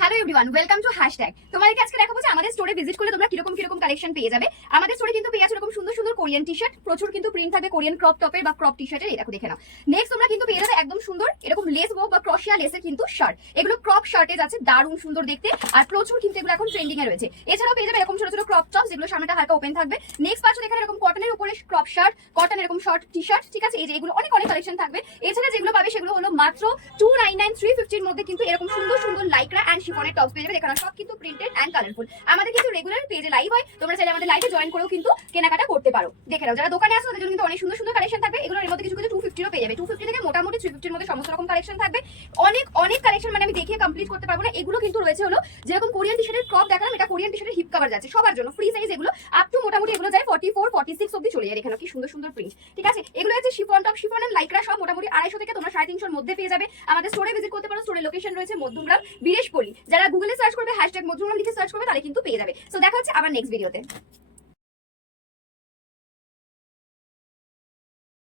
Hello everyone, welcome to hashtag. তোমাদেরকে আজকে দেখাবো যে আমাদের স্টোরে ভিজিট করলে তোমরা কিরকম কিরকম কালেকশন পেয়ে যাবে। আমাদের স্টোরে কিন্তু পেয়ে যাচ্ছে এরকম সুন্দর সুন্দর কোরিয়ান টি শার্ট, প্রচুর কিন্তু প্রিন্ট থাকবে কোরিয়ান ক্রপ টপের বা ক্রপ টি শার্টের। এই দেখো দেখে নাও। নেক্সট তোমরা কিন্তু পেয়ে যাবে একদম সুন্দর এরকম লেস ওয়ার্ক বা ক্রশিয়া লেসের কিন্তু শার্ট। এগুলো ক্রপ শার্টে যাচ্ছে, দারুণ সুন্দর দেখতে আর প্রচুর কিন্তু এগুলো এখন ট্রেন্ডিং এ রয়েছে। এছাড়াও পেয়ে যাবে এরকম ছোট ছোট ক্রপ টপস, যেগুলো সামনেটা হালকা ওপেন থাকবে। নেক্সট পাচ্ছ এখানে এরকম কটনের উপরে ক্রপ শার্ট, কটন এরকম শর্ট টি শার্ট, ঠিক আছে। এই যে এগুলো অনেক অনেক কালেকশন থাকবে। এছাড়া যেগুলো পাবে সেগুলো হলো মাত্র 299 350 এর মধ্যে কিন্তু এরকম সুন্দর সুন্দর লাইক্রা এন্ড শিফনের টপস পেয়ে যাবে। দেখো সব কিন্তু প্রিন্টেড এন্ড কালারফুল। আমাদের কিন্তু রেগুলার পেজে লাইভ হয়, তোমরা চাইলে আমাদের লাইভে জয়েন করেও কিন্তু কেনাকাটা করতে পারো। দেখে নাও, যারা দোকানে আসো তাদের জন্য কিন্তু অনেক সুন্দর সুন্দর কালেকশন থাকবে। এগুলোর মধ্যে কিছু কিছু 250 এরও পেয়ে যাবে। 250 থেকে মোটামুটি 350 এর মধ্যে সমস্ত রকম কালেকশন থাকবে। অনেক অনেক কালেকশন, মানে আমি দেখিয়ে কমপ্লিট করতে পারবো না। এগুলো কিন্তু রয়েছে হলো যেরকম কোরিয়ান টি শার্টের ক্রপ দেখালাম, এটা কোরিয়ান টি শার্টের হিপ কভার যাচ্ছে সবার জন্য ফ্রি সাইজ। এগুলো আপ টু মোটামুটি এগুলো যায় 44 46 অবধি চলে যায়। এখানে কি সুন্দর সুন্দর প্রিন্ট, ঠিক আছে। এগুলো হচ্ছে chiffon top, chiffon and Lycra সব মোটামুটি 250 থেকে তোমরা 350 এর মধ্যে পেয়ে যাবে। আমাদের স্টোরে ভিজিট করতে পারো। স্টোরের লোকেশন রয়েছে মধ্যমগ্রাম বিরেশপল্লী। যারা গুগলে সার্চ করবে হ্যাশট্যাগ মধ্যমগ্রাম লিখে সার্চ করবে তাহলে কিন্তু পেয়ে যাবে। সো দেখা হচ্ছে আবার নেক্সট ভিডিওতে।